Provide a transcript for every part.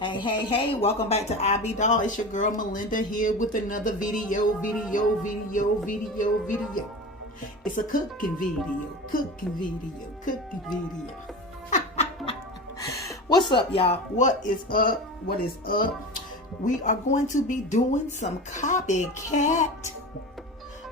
Hey, welcome back to IB Doll. It's your girl Melinda here with another video. It's a cooking video. What's up, y'all? What is up? We are going to be doing some copycat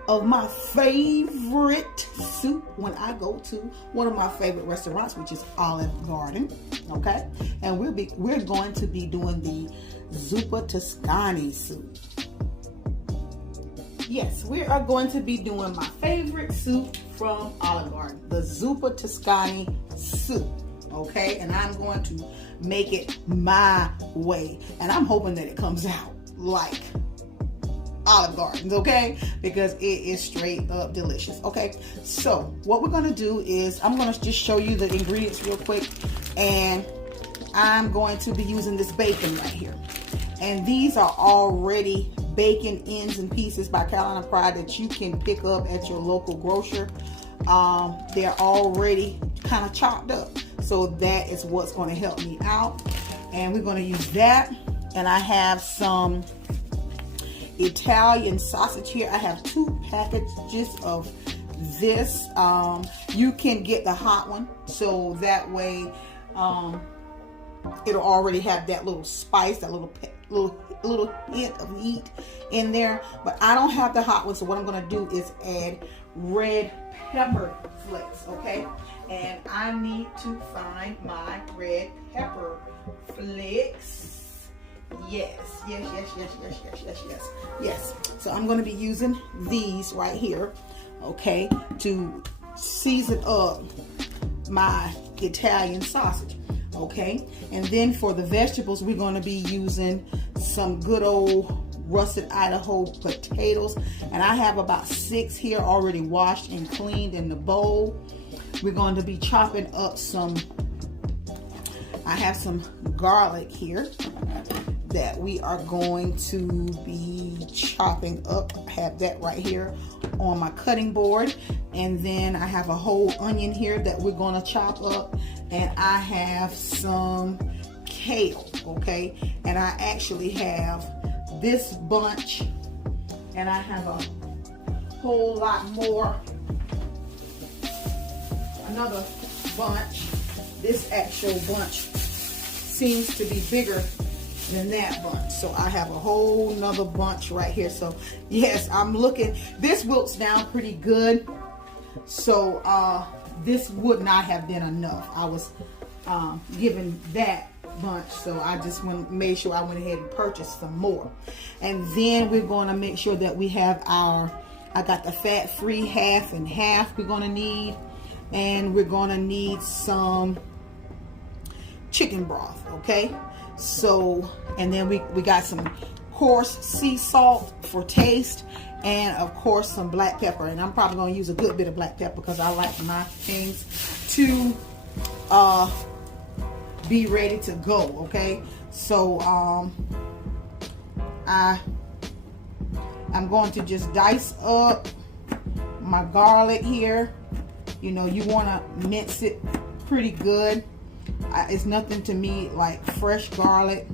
of my favorite soup when I go to one of my favorite restaurants, which is Olive Garden. Okay, and we're going to be doing the Zuppa Toscana soup. Yes, we are going to be doing my favorite soup from Olive Garden, the Zuppa Toscana soup. Okay, and I'm going to make it my way, and I'm hoping that it comes out like Olive Garden's, okay, because it is straight up delicious. Okay, so what we're going to do is I'm going to just show you the ingredients real quick, and I'm going to be using this bacon right here, and these are already bacon ends and pieces by Carolina Pride that you can pick up at your local grocer. They're already kind of chopped up, so that is what's going to help me out, and we're going to use that. And I have some Italian sausage here. I have 2 packages of this. You can get the hot one, so that way it'll already have that little spice, that little hint of heat in there. But I don't have the hot one, so what I'm going to do is add red pepper flakes. Okay, and I need to find my red pepper flakes. Yes. So I'm going to be using these right here, okay, to season up my Italian sausage, okay. And then for the vegetables, we're going to be using some good old russet Idaho potatoes, and I have about 6 here already washed and cleaned in the bowl. We're going to be chopping up I have some garlic here that we are going to be chopping up. I have that right here on my cutting board, and then I have a whole onion here that we're going to chop up, and I have some kale, okay, and I actually have this bunch, and I have a whole lot more, another bunch. This actual bunch seems to be bigger than that bunch, so I have a whole nother bunch right here. So yes, I'm looking, this wilts down pretty good, so this would not have been enough. I was given that bunch, so I just made sure I went ahead and purchased some more. And then we're going to make sure that we have I got the fat-free half and half we're going to need, and we're going to need some chicken broth, okay. So, and then we got some coarse sea salt for taste, and of course some black pepper. And I'm probably going to use a good bit of black pepper because I like my things to be ready to go, okay. So I'm going to just dice up my garlic here. You know, you want to mince it pretty good. It's nothing to me like fresh garlic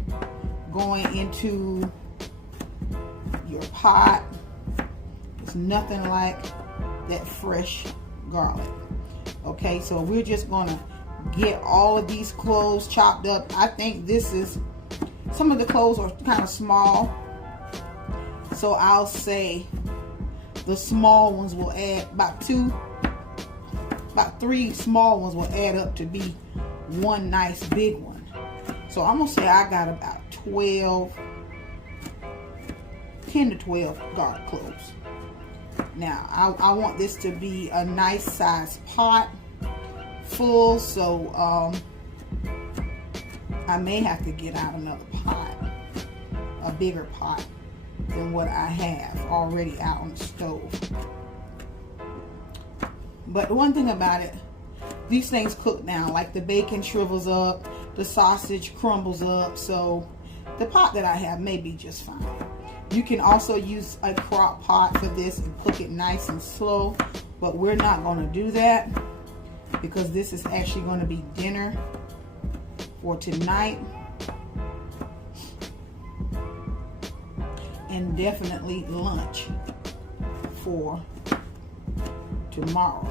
going into your pot. It's nothing like that fresh garlic. Okay, so we're just going to get all of these cloves chopped up. I think some of the cloves are kind of small, so I'll say the small ones will add about 3 small ones will add up to be one nice big one. So I'm gonna say I got about 10 to 12 garlic cloves. Now I want this to be a nice size pot full, so I may have to get out another pot, a bigger pot than what I have already out on the stove. But the one thing about it, these things cook now. Like the bacon shrivels up, the sausage crumbles up, so the pot that I have may be just fine. You can also use a crock pot for this and cook it nice and slow, but we're not going to do that because this is actually going to be dinner for tonight. and definitely lunch for tomorrow.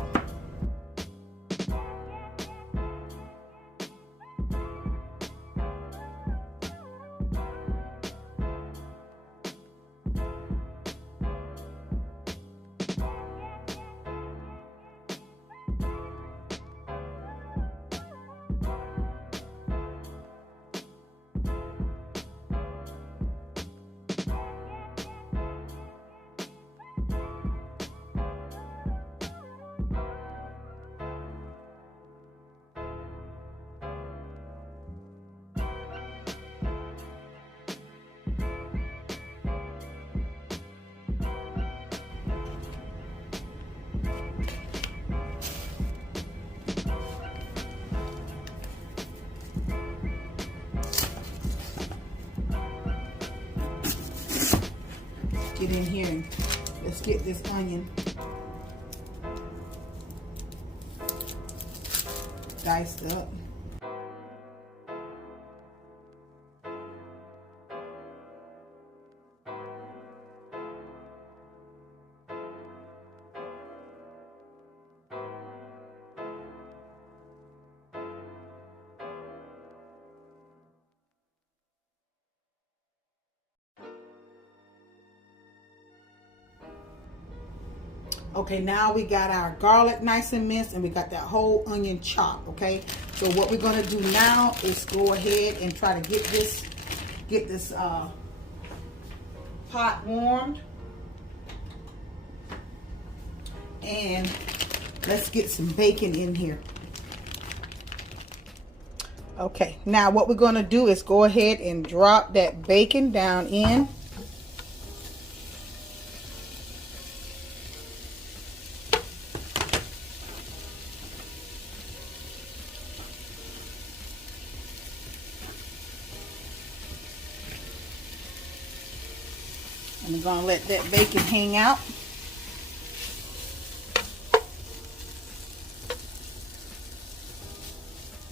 Get in here and let's get this onion diced up. Okay, now we got our garlic nice and minced, and we got that whole onion chopped. Okay, so what we're gonna do now is go ahead and try to get this pot warmed, and let's get some bacon in here. Okay, now what we're gonna do is go ahead and drop that bacon down in. And we're going to let that bacon hang out.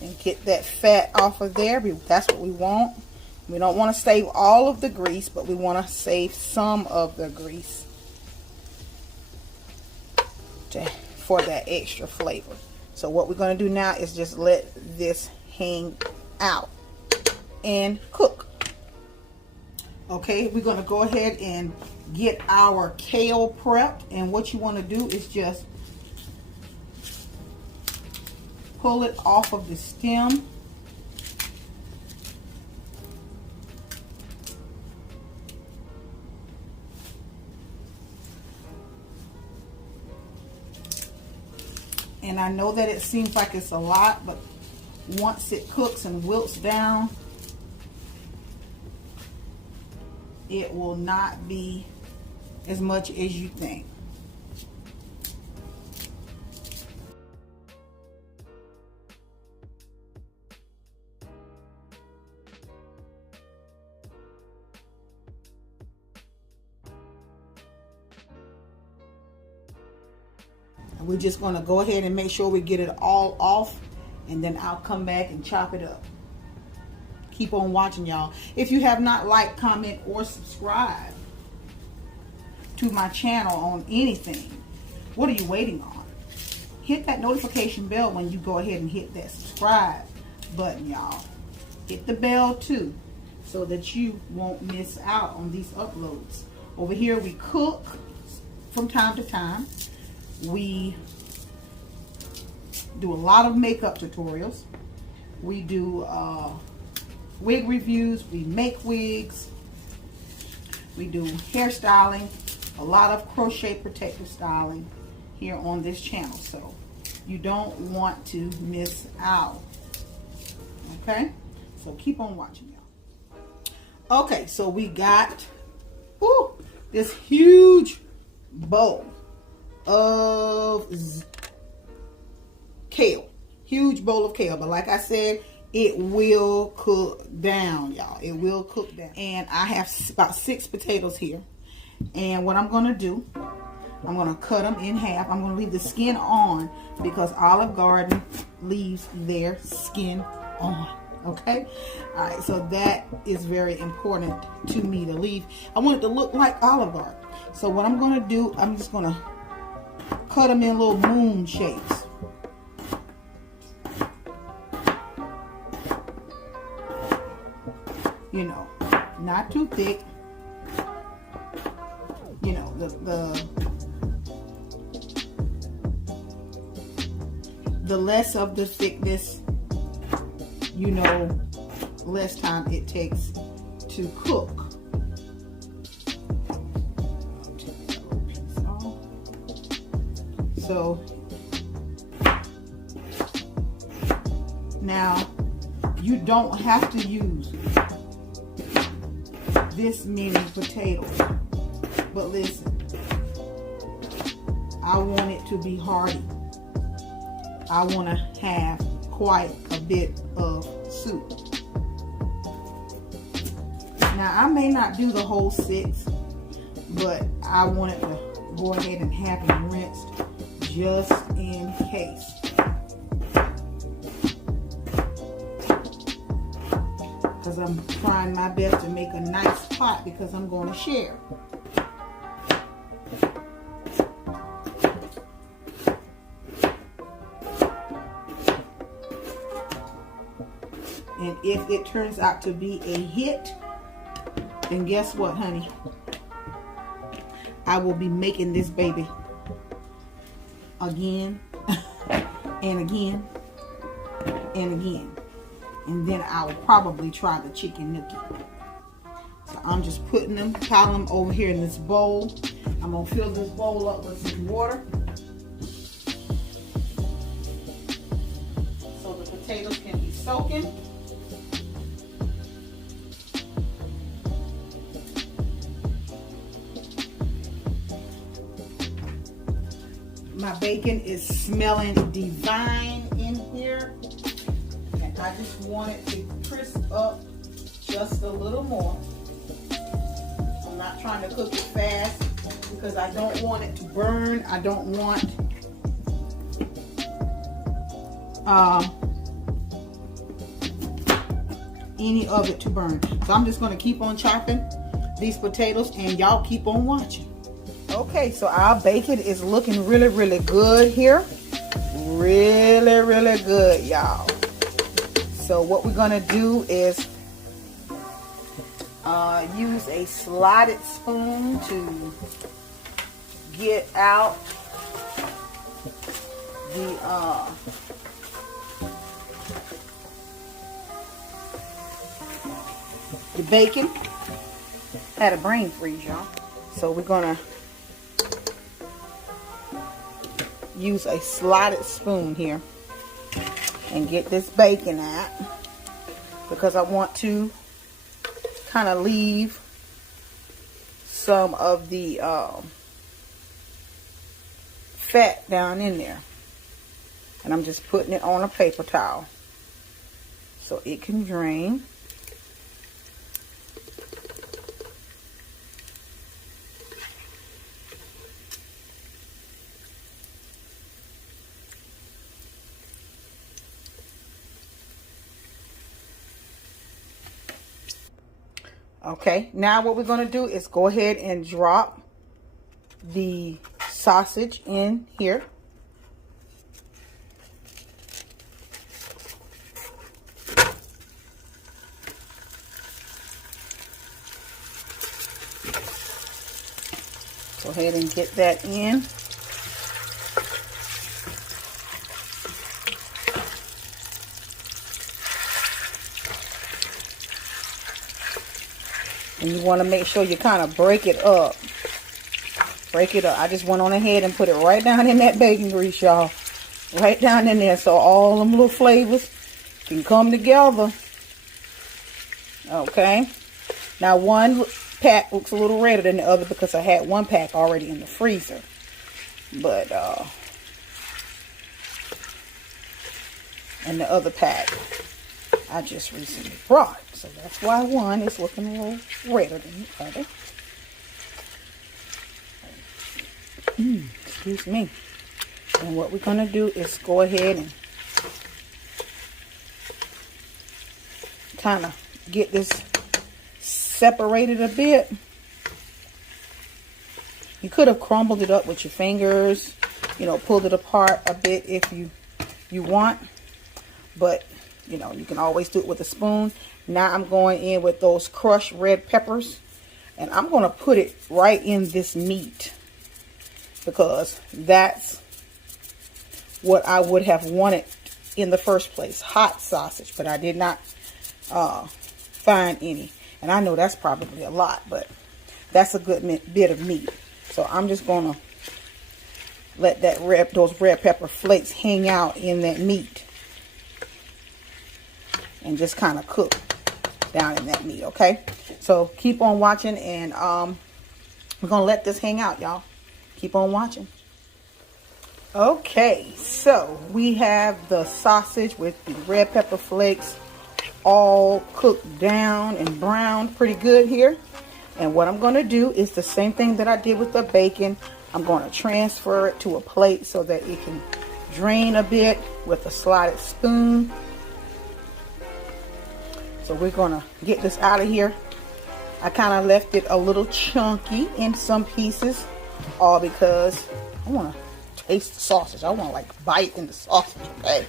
And get that fat off of there. That's what we want. We don't want to save all of the grease, but we want to save some of the grease for that extra flavor. So what we're going to do now is just let this hang out and cook. Okay, we're going to go ahead and get our kale prepped, and what you want to do is just pull it off of the stem. And I know that it seems like it's a lot, but once it cooks and wilts down, it will not be as much as you think. We're just going to go ahead and make sure we get it all off, and then I'll come back and chop it up. Keep on watching, y'all. If you have not liked, comment, or subscribed to my channel on anything, what are you waiting on? Hit that notification bell when you go ahead and hit that subscribe button, y'all. Hit the bell too, so that you won't miss out on these uploads. Over here we cook from time to time. We do a lot of makeup tutorials. We do wig reviews. We make wigs. We do hairstyling, a lot of crochet protective styling here on this channel. So you don't want to miss out. Okay? So keep on watching, y'all. Okay, so we got this huge bowl of kale. Huge bowl of kale. But like I said, it will cook down, y'all. It will cook down. And I have about 6 potatoes here. And what I'm going to do, I'm going to cut them in half. I'm going to leave the skin on because Olive Garden leaves their skin on. Okay, all right, so that is very important to me to leave. I want it to look like Olive Garden. So what I'm going to do, I'm just going to cut them in little moon shapes. You know, not too thick. You know, the less of the thickness, you know, less time it takes to cook. So now you don't have to use this many potatoes, but listen, I want it to be hearty. I want to have quite a bit of soup. Now I may not do the whole 6, but I want it to go ahead and have them rinsed just in case. Because I'm trying my best to make a nice pot because I'm going to share. And if it turns out to be a hit, then guess what, honey? I will be making this baby again and again and again. And then I will probably try the chicken nookie. So I'm just putting them, piling them over here in this bowl. I'm going to fill this bowl up with some water, so the potatoes can be soaking. My bacon is smelling divine in here. And I just want it to crisp up just a little more. I'm not trying to cook it fast because I don't want it to burn. I don't want any of it to burn. So I'm just going to keep on chopping these potatoes and y'all keep on watching. Okay, so our bacon is looking really, really good here. Really, really good, y'all. So what we're gonna do is use a slotted spoon to get out the bacon. Had a brain freeze, y'all. So we're gonna use a slotted spoon here and get this bacon out, because I want to kind of leave some of the fat down in there. And I'm just putting it on a paper towel so it can drain. Okay, now what we're going to do is go ahead and drop the sausage in here. Go ahead and get that in. And you want to make sure you kind of break it up. Break it up. I just went on ahead and put it right down in that bacon grease, y'all. Right down in there so all them little flavors can come together. Okay. Now one pack looks a little redder than the other because I had one pack already in the freezer. But, and the other pack I just recently brought. So that's why one is looking a little redder than the other. Excuse me. And what we're going to do is go ahead and kind of get this separated a bit. You could have crumbled it up with your fingers, you know, pulled it apart a bit if you want, but you know, you can always do it with a spoon. Now I'm going in with those crushed red peppers, and I'm going to put it right in this meat because that's what I would have wanted in the first place, hot sausage, but I did not find any. And I know that's probably a lot, but that's a good bit of meat. So I'm just going to let those red pepper flakes hang out in that meat and just kind of cook down in that meat, okay? So keep on watching, and we're going to let this hang out, y'all. Keep on watching. Okay, so we have the sausage with the red pepper flakes all cooked down and browned pretty good here. And what I'm going to do is the same thing that I did with the bacon. I'm going to transfer it to a plate so that it can drain a bit with a slotted spoon. So we're going to get this out of here. I kind of left it a little chunky in some pieces, all because I want to taste the sausage. I want to like bite in the sausage, okay?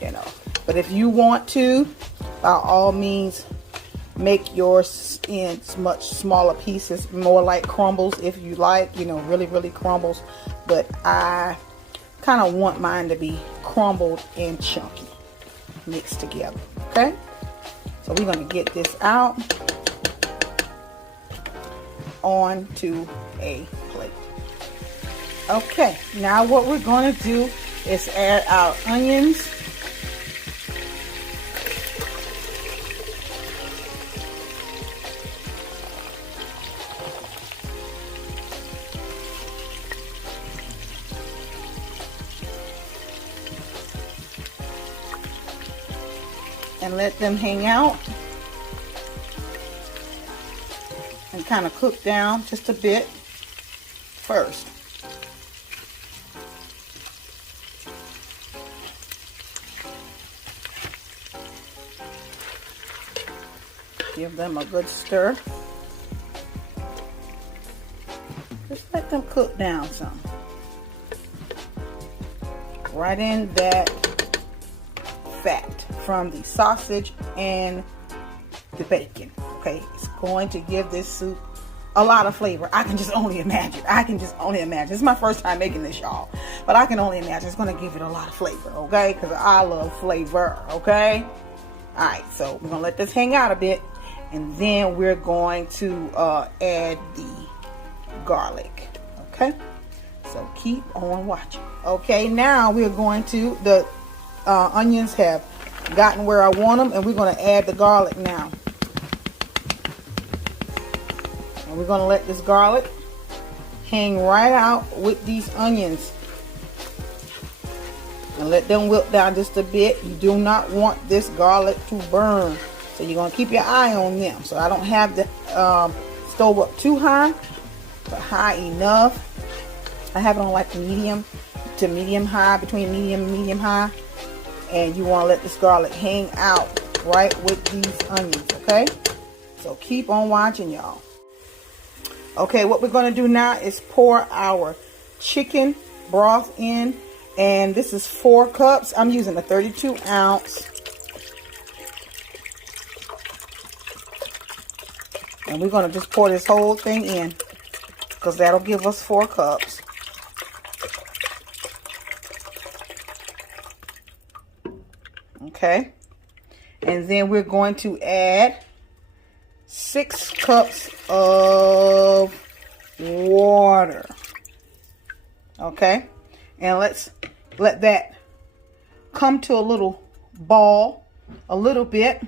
You know, but if you want to, by all means, make yours in much smaller pieces, more like crumbles if you like, you know, really crumbles. But I kind of want mine to be crumbled and chunky mixed together, okay? So we're going to get this out onto a plate. Okay, now what we're going to do is add our onions. And let them hang out and kind of cook down just a bit first. Give them a good stir. Just let them cook down some. Right in that fat from the sausage and the bacon. Okay, it's going to give this soup a lot of flavor. I can just only imagine. This is my first time making this, y'all, but I can only imagine it's going to give it a lot of flavor, okay? Because I love flavor, okay? All right, so we're going to let this hang out a bit, and then we're going to add the garlic, okay? So keep on watching. Okay, now we're going to, the onions have gotten where I want them, and we're going to add the garlic now. And we're going to let this garlic hang right out with these onions and let them wilt down just a bit. You do not want this garlic to burn, so you're going to keep your eye on them. So I don't have the stove up too high, but high enough. I have it on like medium to medium high, between medium and medium high. And you want to let this garlic hang out right with these onions, okay? So keep on watching, y'all. Okay, what we're going to do now is pour our chicken broth in. And this is 4 cups. I'm using a 32 ounce. And we're going to just pour this whole thing in, because that'll give us 4 cups. Okay, and then we're going to add 6 cups of water. Okay, and let's let that come to a little ball a little bit.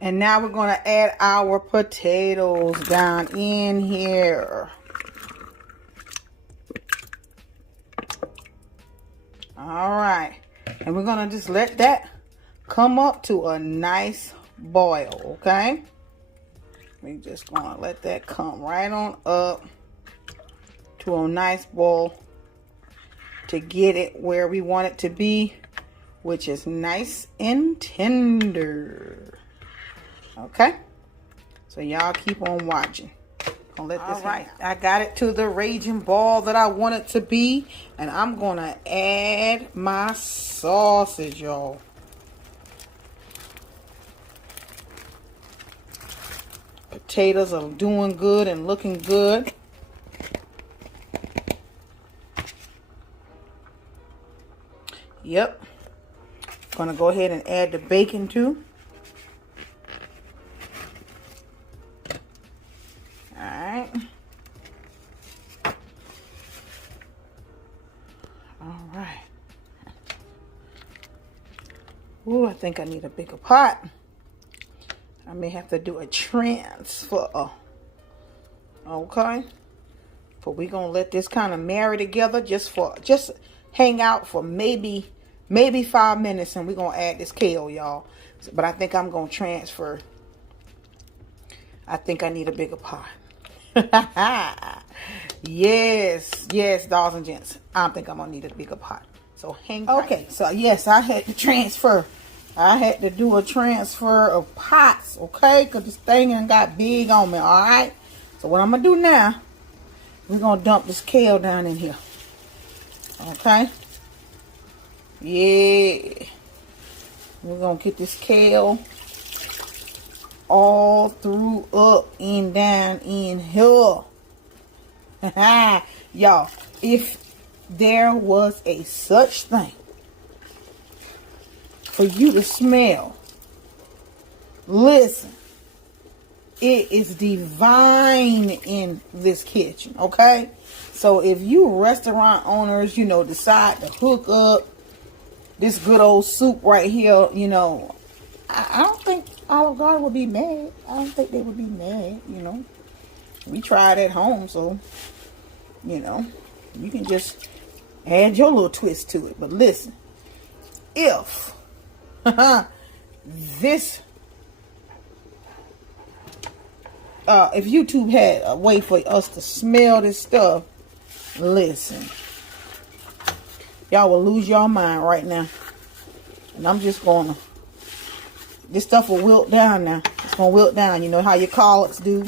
And now we're going to add our potatoes down in here. All right. And we're going to just let that come up to a nice boil, okay? We're just going to let that come right on up to a nice boil to get it where we want it to be which is nice and tender. Okay, so y'all keep on watching. All right, I got it to the raging ball that I want it to be, and I'm gonna add my sausage, y'all. Potatoes are doing good and looking good. Yep. Gonna go ahead and add the bacon too. Alright. Alright. Ooh, I think I need a bigger pot. I may have to do a transfer. Okay. But we're gonna let this kind of marry together just hang out for maybe 5 minutes, and we're gonna add this kale, y'all. But I think I'm gonna transfer. I think I need a bigger pot. yes, dolls and gents. I think I'm gonna need a bigger pot. So hang tight. Okay, so yes, I had to transfer. I had to do a transfer of pots, okay? Because this thing ain't got big on me, all right? So what I'm going to do now, we're going to dump this kale down in here. Okay? Yeah. We're going to get this kale all through up and down in here. Y'all, if there was a such thing for you to smell, listen, it is divine in this kitchen, okay? So if you restaurant owners, you know, decide to hook up this good old soup right here, you know, I don't think Olive Garden would be mad. I don't think they would be mad, you know. We tried at home, so, you know, you can just add your little twist to it. But listen, if if YouTube had a way for us to smell this stuff, listen, y'all will lose your mind right now. And I'm just gonna, this stuff will wilt down now. It's gonna wilt down. You know how your collards do.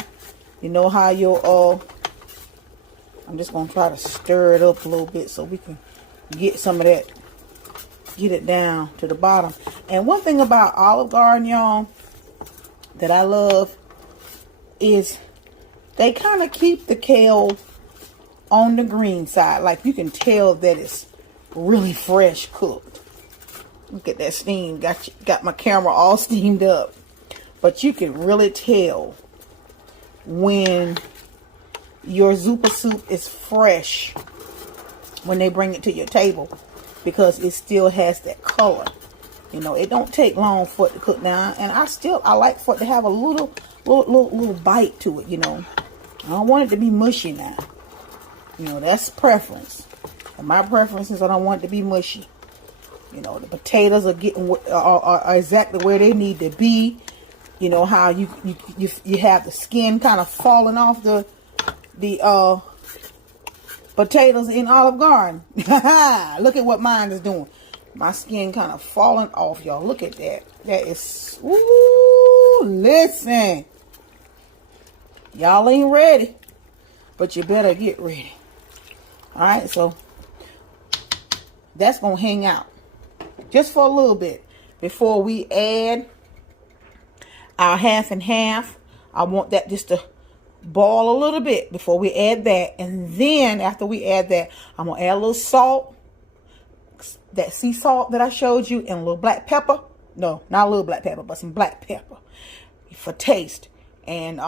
You know how your I'm just gonna try to stir it up a little bit so we can get some of that, get it down to the bottom. And one thing about Olive Garden, y'all, that I love is they kind of keep the kale on the green side. Like you can tell that it's really fresh cooked. Look at that steam. Got my camera all steamed up. But you can really tell when your Zuppa soup is fresh when they bring it to your table, because it still has that color. You know, it don't take long for it to cook down, and I like for it to have a little bite to it. You know, I don't want it to be mushy now. You know, that's preference. And my preference is I don't want it to be mushy. You know, the potatoes are getting are exactly where they need to be. You know how you have the skin kind of falling off the potatoes in Olive Garden. Look at what mine is doing. My skin kind of falling off, y'all. Look at that. That is, ooh, listen. Y'all ain't ready, but you better get ready. All right, so that's going to hang out just for a little bit before we add our half and half. I want that just to boil a little bit before we add that. And then after we add that, I'm going to add a little salt, that sea salt that I showed you, and a little black pepper. No, not a little black pepper, but some black pepper for taste. And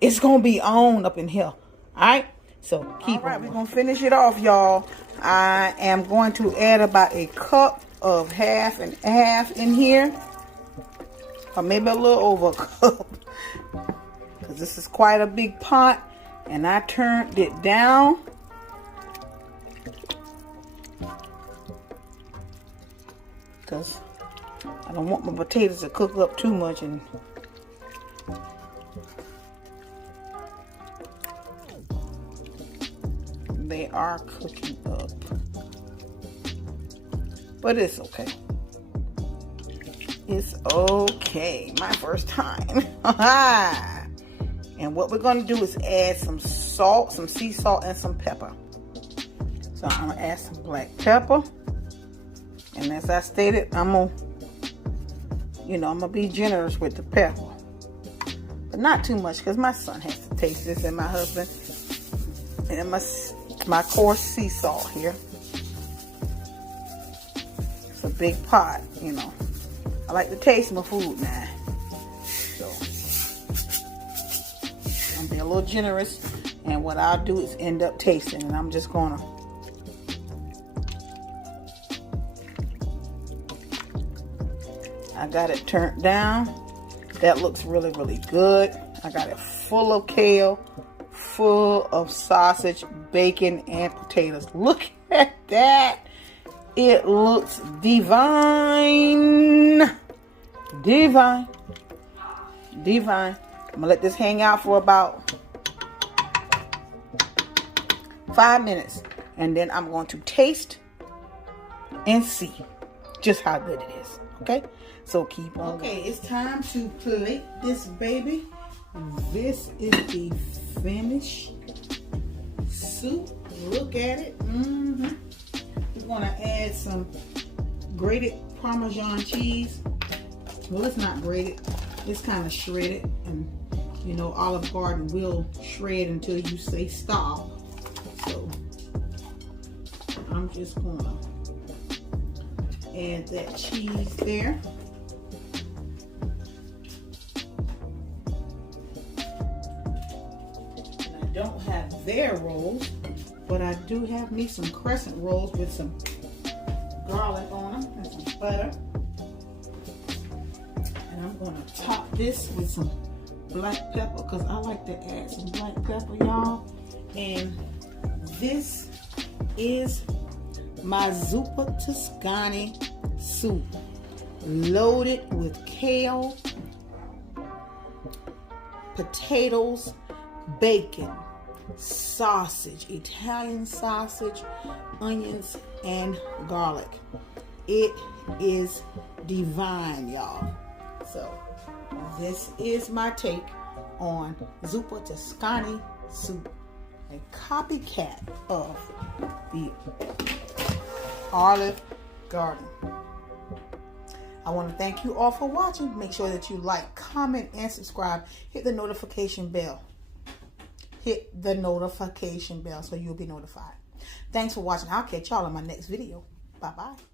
it's going to be on up in here. All right? So keep on. All right, we're going to finish it off, y'all. I am going to add about a cup of half and half in here. Or maybe a little over a cup. Because this is quite a big pot. And I turned it down. Because I don't want my potatoes to cook up too much. And they are cooking up. but it's okay. It's okay. My first time. And what we're going to do is add some salt, some sea salt, and some pepper. So I'm going to add some black pepper. And as I stated, I'm going to be generous with the pepper. But not too much, because my son has to taste this, and my husband. And my coarse sea salt here. It's a big pot, I like to taste my food now. So I'm being a little generous, and what I'll do is end up tasting, and I'm just gonna I got it turned down. That looks really, really good. I got it full of kale, full of sausage, bacon, and potatoes. Look at that. It looks divine. Divine. Divine. I'm gonna let this hang out for about 5 minutes, and then I'm going to taste and see just how good it is. Okay, so keep on. Okay, it's time to plate this baby. This is the finished soup. Look at it. We're gonna add some grated Parmesan cheese. Well, it's not grated, it's kind of shredded, and Olive Garden will shred until you say stop. So I'm just gonna add that cheese there. And I don't have their rolls, but I do have me some crescent rolls with some garlic on them and some butter. And I'm going to top this with some black pepper, because I like to add some black pepper, y'all. And this is my Zuppa Toscana soup, loaded with kale, potatoes, bacon, sausage, Italian sausage, onions, and garlic. It is divine, y'all. So this is my take on Zuppa Toscana soup, a copycat of the Olive Garden. I want to thank you all for watching. Make sure that you like, comment, and subscribe. Hit the notification bell. Hit the notification bell so you'll be notified. Thanks for watching. I'll catch y'all in my next video. Bye-bye.